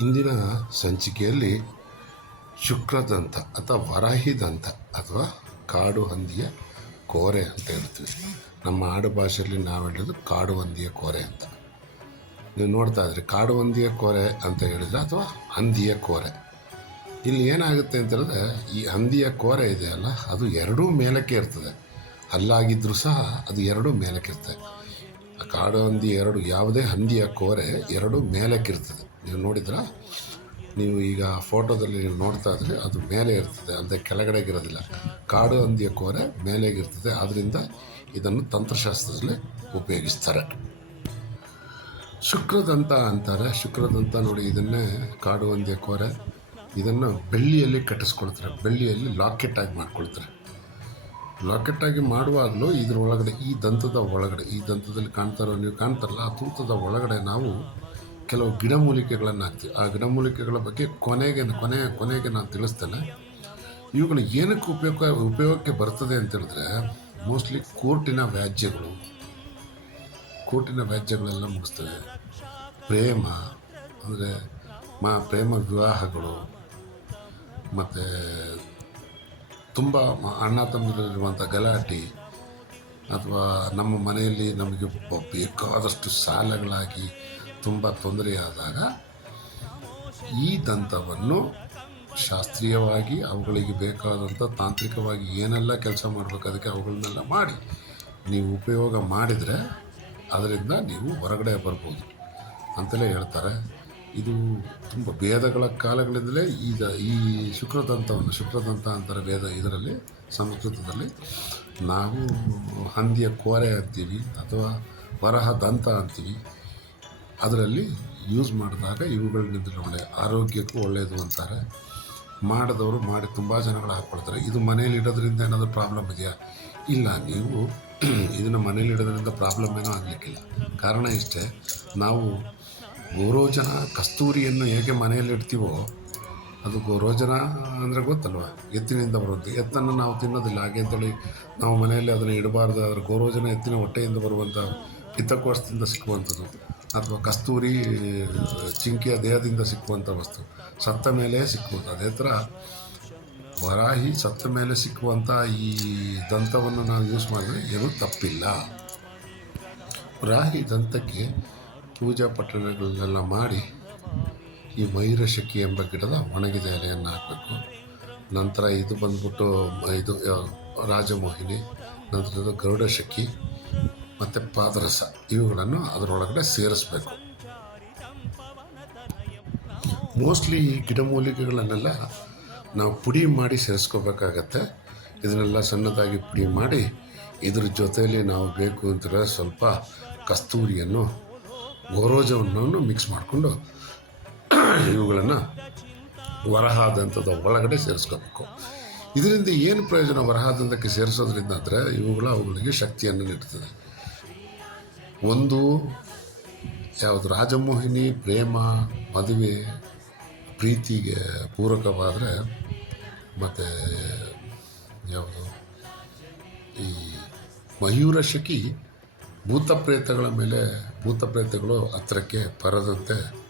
ಇಂದಿನ ಸಂಚಿಕೆಯಲ್ಲಿ ಶುಕ್ರದಂತ ಅಥವಾ ವರಾಹಿದಂತ ಅಥವಾ ಕಾಡು ಹಂದಿಯ ಕೋರೆ ಅಂತ ಹೇಳ್ತೀವಿ. ನಮ್ಮ ಆಡು ಭಾಷೆಯಲ್ಲಿ ನಾವು ಹೇಳೋದು ಕಾಡು ಹಂದಿಯ ಕೋರೆ ಅಂತ. ನೀವು ನೋಡ್ತಾ ಇದ್ರಿ ಕಾಡು ಹಂದಿಯ ಕೋರೆ ಅಂತ ಹೇಳಿದ್ರೆ ಅಥವಾ ಹಂದಿಯ ಕೋರೆ. ಇಲ್ಲಿ ಏನಾಗುತ್ತೆ ಅಂತ ಹೇಳಿದ್ರೆ, ಈ ಹಂದಿಯ ಕೋರೆ ಇದೆಯಲ್ಲ ಅದು ಎರಡೂ ಮೇಲಕ್ಕೆ ಇರ್ತದೆ. ಅಲ್ಲಾಗಿದ್ದರೂ ಸಹ ಅದು ಎರಡೂ ಮೇಲಕ್ಕೆ ಇರ್ತದೆ. ಕಾಡು ಹಂದಿ ಎರಡು, ಯಾವುದೇ ಹಂದಿಯ ಕೋರೆ ಎರಡು ಮೇಲಕ್ಕಿರ್ತದೆ ನೀವು ನೋಡಿದ್ರಾ? ನೀವು ಈಗ ಫೋಟೋದಲ್ಲಿ ನೀವು ನೋಡ್ತಾ ಇದ್ರೆ ಅದು ಮೇಲೆ ಇರ್ತದೆ, ಅಂದರೆ ಕೆಳಗಡೆಗಿರೋದಿಲ್ಲ ಕಾಡು ಹಂದಿಯ ಕೋರೆ ಮೇಲೆಗಿರ್ತದೆ ಆದ್ದರಿಂದ ಇದನ್ನು ತಂತ್ರಶಾಸ್ತ್ರದಲ್ಲಿ ಉಪಯೋಗಿಸ್ತಾರೆ. ಶುಕ್ರದಂತ ಅಂತಾರೆ. ಶುಕ್ರದಂತ ನೋಡಿ, ಇದನ್ನೇ ಕಾಡು ಹಂದಿಯ ಕೋರೆ, ಇದನ್ನು ಬೆಳ್ಳಿಯಲ್ಲಿ ಕಟ್ಟಿಸ್ಕೊಳ್ತಾರೆ. ಬೆಳ್ಳಿಯಲ್ಲಿ ಲಾಕೆಟ್ ಆಗಿ ಮಾಡ್ಕೊಳ್ತಾರೆ. ಲಾಕೆಟ್ಟಾಗಿ ಮಾಡುವಾಗಲೂ ಇದರ ಒಳಗಡೆ ಈ ದಂತದ ಒಳಗಡೆ, ಈ ದಂತದಲ್ಲಿ ಕಾಣ್ತಾರೋ ನೀವು ಕಾಣ್ತಾರಲ್ಲ, ಆ ತೂತದ ಒಳಗಡೆ ನಾವು ಕೆಲವು ಗಿಡಮೂಲಿಕೆಗಳನ್ನು ಹಾಕ್ತೀವಿ. ಆ ಗಿಡಮೂಲಿಕೆಗಳ ಬಗ್ಗೆ ಕೊನೆಗೆ, ಕೊನೆ, ಕೊನೆಗೆ ನಾನು ತಿಳಿಸ್ತೇನೆ. ಇವುಗಳು ಏನಕ್ಕೆ ಉಪಯೋಗ, ಉಪಯೋಗಕ್ಕೆ ಬರ್ತದೆ ಅಂತ ಹೇಳಿದ್ರೆ ಮೋಸ್ಟ್ಲಿ ಕೋರ್ಟಿನ ವ್ಯಾಜ್ಯಗಳು, ಕೋರ್ಟಿನ ವ್ಯಾಜ್ಯಗಳೆಲ್ಲ ಮುಗಿಸ್ತವೆ. ಪ್ರೇಮ, ಅಂದರೆ ಮಾ, ಪ್ರೇಮ ವಿವಾಹಗಳು, ಮತ್ತು ತುಂಬ ಅಣ್ಣ ತಮ್ಮದಲ್ಲಿರುವಂಥ ಗಲಾಟೆ, ಅಥವಾ ನಮ್ಮ ಮನೆಯಲ್ಲಿ ನಮಗೆ ಬೇಕಾದಷ್ಟು ಸಾಲಗಳಾಗಿ ತುಂಬ ತೊಂದರೆಯಾದಾಗ ಈ ದಂತವನ್ನು ಶಾಸ್ತ್ರೀಯವಾಗಿ ಅವುಗಳಿಗೆ ಬೇಕಾದಂಥ ತಾಂತ್ರಿಕವಾಗಿ ಏನೆಲ್ಲ ಕೆಲಸ ಮಾಡಬೇಕು ಅದಕ್ಕೆ ಅವುಗಳನ್ನೆಲ್ಲ ಮಾಡಿ. ನೀವು ಉಪಯೋಗ ಮಾಡಿದರೆ ಅದರಿಂದ ನೀವು ಹೊರಗಡೆ ಬರ್ಬೋದು ಅಂತಲೇ ಹೇಳ್ತಾರೆ. ಇದು ತುಂಬ ಭೇದಗಳ ಕಾಲಗಳಿಂದಲೇ ಈಗ ಈ ಶುಕ್ರದಂತವನ್ನು ಶುಕ್ರದಂತ ಅಂತಾರೆ ವೇದ ಇದರಲ್ಲಿ ಸಂಸ್ಕೃತದಲ್ಲಿ. ನಾವು ಹಂದಿಯ ಕೋರೆ ಅಂತೀವಿ ಅಥವಾ ವರಹ ದಂತ ಅಂತೀವಿ. ಅದರಲ್ಲಿ ಯೂಸ್ ಮಾಡಿದಾಗ ಇವುಗಳಿಂದ ಒಳ್ಳೆಯ ಆರೋಗ್ಯಕ್ಕೂ ಒಳ್ಳೆಯದು ಅಂತಾರೆ. ಮಾಡಿದವರು ಮಾಡಿ ತುಂಬ ಜನಗಳು ಹಾಕ್ಕೊಳ್ತಾರೆ. ಇದು ಮನೇಲಿ ಇಡೋದ್ರಿಂದ ಏನಾದರೂ ಪ್ರಾಬ್ಲಮ್ ಇದೆಯಾ? ಇಲ್ಲ, ನೀವು ಇದನ್ನು ಮನೇಲಿ ಇಡೋದ್ರಿಂದ ಪ್ರಾಬ್ಲಮ್ ಏನೂ ಆಗಲಿಕ್ಕಿಲ್ಲ. ಕಾರಣ ಇಷ್ಟೇ, ನಾವು ಗೋರೋಜನ ಕಸ್ತೂರಿಯನ್ನು ಹೇಗೆ ಮನೆಯಲ್ಲಿ ಇಡ್ತೀವೋ, ಅದು ಗೋರೋಜನ ಅಂದರೆ ಗೊತ್ತಲ್ವ? ಎತ್ತಿನಿಂದ ಬರುತ್ತೆ ಎತ್ತನ್ನು ನಾವು ತಿನ್ನೋದಿಲ್ಲ. ಹಾಗೆ ಅಂತೇಳಿ ನಾವು ಮನೆಯಲ್ಲಿ ಅದನ್ನು ಇಡಬಾರ್ದು. ಆದರೆ ಗೋರೋಜನ ಎತ್ತಿನ ಹೊಟ್ಟೆಯಿಂದ ಬರುವಂಥ ಪಿತ್ತಕೋಶದಿಂದ ಸಿಕ್ಕುವಂಥದ್ದು. ಅಥವಾ ಕಸ್ತೂರಿ ಚಿಂಕಿಯ ದೇಹದಿಂದ ಸಿಕ್ಕುವಂಥ ವಸ್ತು. ಸತ್ತ ಮೇಲೆ ಸಿಕ್ಕುವುದು. ಅದೇ ಥರ ವರಾಹಿ ಸತ್ತ ಮೇಲೆ ಸಿಕ್ಕುವಂಥ ಈ ದಂತವನ್ನು ನಾವು ಯೂಸ್ ಮಾಡಿದ್ರೆ ಏನೂ ತಪ್ಪಿಲ್ಲ. ವರಾಹಿ ದಂತಕ್ಕೆ ಪೂಜಾ ಪಟ್ಟಣಗಳನ್ನೆಲ್ಲ ಮಾಡಿ ಈ ಮಯೂರಶಕಿ ಎಂಬ ಗಿಡದ ಒಣಗಿದ ಎಲೆಯನ್ನು ಹಾಕಬೇಕು. ನಂತರ ಇದು ಬಂದ್ಬಿಟ್ಟು ಇದು ರಾಜಮೋಹಿನಿ ಗರುಡ ಗರುಡಶಕಿ ಮತ್ತು ಪಾದರಸ, ಇವುಗಳನ್ನು ಅದರೊಳಗಡೆ ಸೇರಿಸ್ಬೇಕು. ಮೋಸ್ಟ್ಲಿ ಈ ಗಿಡಮೂಲಿಕೆಗಳನ್ನೆಲ್ಲ ನಾವು ಪುಡಿ ಮಾಡಿ ಸೇರಿಸ್ಕೋಬೇಕಾಗತ್ತೆ. ಇದನ್ನೆಲ್ಲ ಸಣ್ಣದಾಗಿ ಪುಡಿ ಮಾಡಿ ಇದ್ರ ಜೊತೆಯಲ್ಲಿ ನಾವು ಬೇಕು ಅಂತಂದರೆ ಸ್ವಲ್ಪ ಕಸ್ತೂರಿಯನ್ನು ಗೋರೋಜವನ್ನು ಮಿಕ್ಸ್ ಮಾಡಿಕೊಂಡು ಇವುಗಳನ್ನು ವರಹಾದಂಥದ ಒಳಗಡೆ ಸೇರಿಸ್ಕೋಬೇಕು. ಇದರಿಂದ ಏನು ಪ್ರಯೋಜನ ವರಹಾದಂತಕ್ಕೆ ಸೇರಿಸೋದ್ರಿಂದ ಅಂದರೆ ಇವುಗಳು ಅವುಗಳಿಗೆ ಶಕ್ತಿಯನ್ನು ನೀಡ್ತದೆ. ಒಂದು ಯಾವುದು ರಾಜಮೋಹಿನಿ ಪ್ರೇಮ ಮದುವೆ ಪ್ರೀತಿಗೆ ಪೂರಕವಾದರೆ ಮತ್ತು ಯಾವುದು ಈ ಮಯೂರ ಶಕಿ ಭೂತ ಪ್ರೇತಗಳ ಮೇಲೆ ಭೂತ ಪ್ರೇತಗಳು ಹತ್ರಕ್ಕೆ ಬರದಂತೆ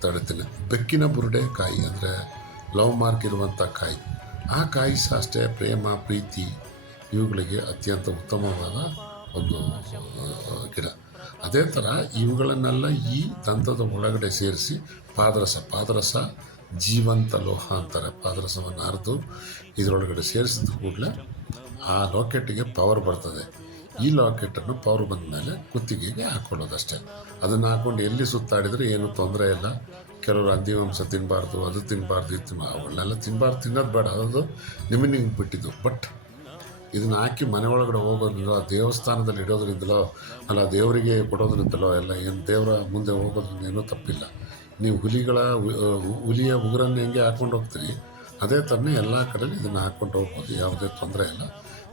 ತಡೆತೀನಿ ಬೆಕ್ಕಿನ ಬುರುಡೆ ಕಾಯಿ ಅಂದರೆ ಲವ್ ಮಾರ್ಕ್ ಇರುವಂಥ ಕಾಯಿ. ಆ ಕಾಯಿ ಸಹ ಅಷ್ಟೇ ಪ್ರೇಮ, ಪ್ರೀತಿ ಇವುಗಳಿಗೆ ಅತ್ಯಂತ ಉತ್ತಮವಾದ ಒಂದು ಗಿಡ. ಅದೇ ಥರ ಇವುಗಳನ್ನೆಲ್ಲ ಈ ದಂತದ ಒಳಗಡೆ ಸೇರಿಸಿ ಪಾದರಸ ಪಾದರಸ ಜೀವಂತ ಲೋಹ ಅಂತಾರೆ. ಪಾದರಸವನ್ನು ಹರಿದು ಇದರೊಳಗಡೆ ಸೇರಿಸಿದ ಕೂಡಲೇ ಆ ಲಾಕೆಟ್ಗೆ ಪವರ್ ಬರ್ತದೆ. ಈ ಲಾಕೆಟನ್ನು ಪವರ್ ಬಂದ ಮೇಲೆ ಕುತ್ತಿಗೆಗೆ ಹಾಕ್ಕೊಳ್ಳೋದಷ್ಟೇ ಅದನ್ನು ಹಾಕ್ಕೊಂಡು ಎಲ್ಲಿ ಸುತ್ತಾಡಿದರೆ ಏನು ತೊಂದರೆ ಇಲ್ಲ. ಕೆಲವರು ಹಂದಿವಂಶ ತಿನ್ನಬಾರ್ದು ಅದು ತಿನ್ನಬಾರ್ದು ಇದು ತಿನ್ನ ಅವನ್ನೆಲ್ಲ ತಿನ್ನಬಾರ್ದು ತಿನ್ನೋದು ಬೇಡ. ಅದು ನಿಮ್ಗೆ ಬಿಟ್ಟಿದ್ದು ಬಟ್ ಇದನ್ನು ಹಾಕಿ ಮನೆ ಒಳಗಡೆ ಹೋಗೋದ್ರಿಂದ ದೇವಸ್ಥಾನದಲ್ಲಿ ಇಡೋದ್ರಿಂದಲೋ, ಅಲ್ಲ ದೇವರಿಗೆ ಕೊಡೋದ್ರಿಂದಲೋ ಎಲ್ಲ ಏನು ದೇವರ ಮುಂದೆ ಹೋಗೋದ್ರಿಂದ ಏನೂ ತಪ್ಪಿಲ್ಲ. ನೀವು ಹುಲಿಗಳ ಹುಲಿಯ ಉಗುರನ್ನು ಹೆಂಗೆ ಹಾಕ್ಕೊಂಡು ಹೋಗ್ತೀರಿ, ಅದೇ ಥರನೇ ಎಲ್ಲ ಕಡೆಯಲ್ಲಿ ಇದನ್ನು ಹಾಕ್ಕೊಂಡು ಹೋಗ್ಬೋದು, ಯಾವುದೇ ತೊಂದರೆ ಇಲ್ಲ.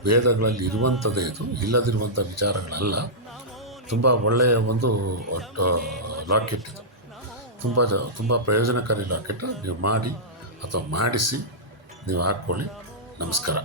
ವೇದಗಳಲ್ಲಿ ಇರುವಂಥದ್ದೇ ಇದು, ಇಲ್ಲದಿರುವಂಥ ವಿಚಾರಗಳಲ್ಲ. ತುಂಬ ಒಳ್ಳೆಯ ಒಂದು ಲಾಕೆಟ್ ಇದು. ತುಂಬ ಜ, ತುಂಬ ಪ್ರಯೋಜನಕಾರಿ ಲಾಕೆಟ್ ನೀವು ಮಾಡಿ ಅಥವಾ ಮಾಡಿಸಿ, ನೀವು ಹಾಕ್ಕೊಳ್ಳಿ. ನಮಸ್ಕಾರ.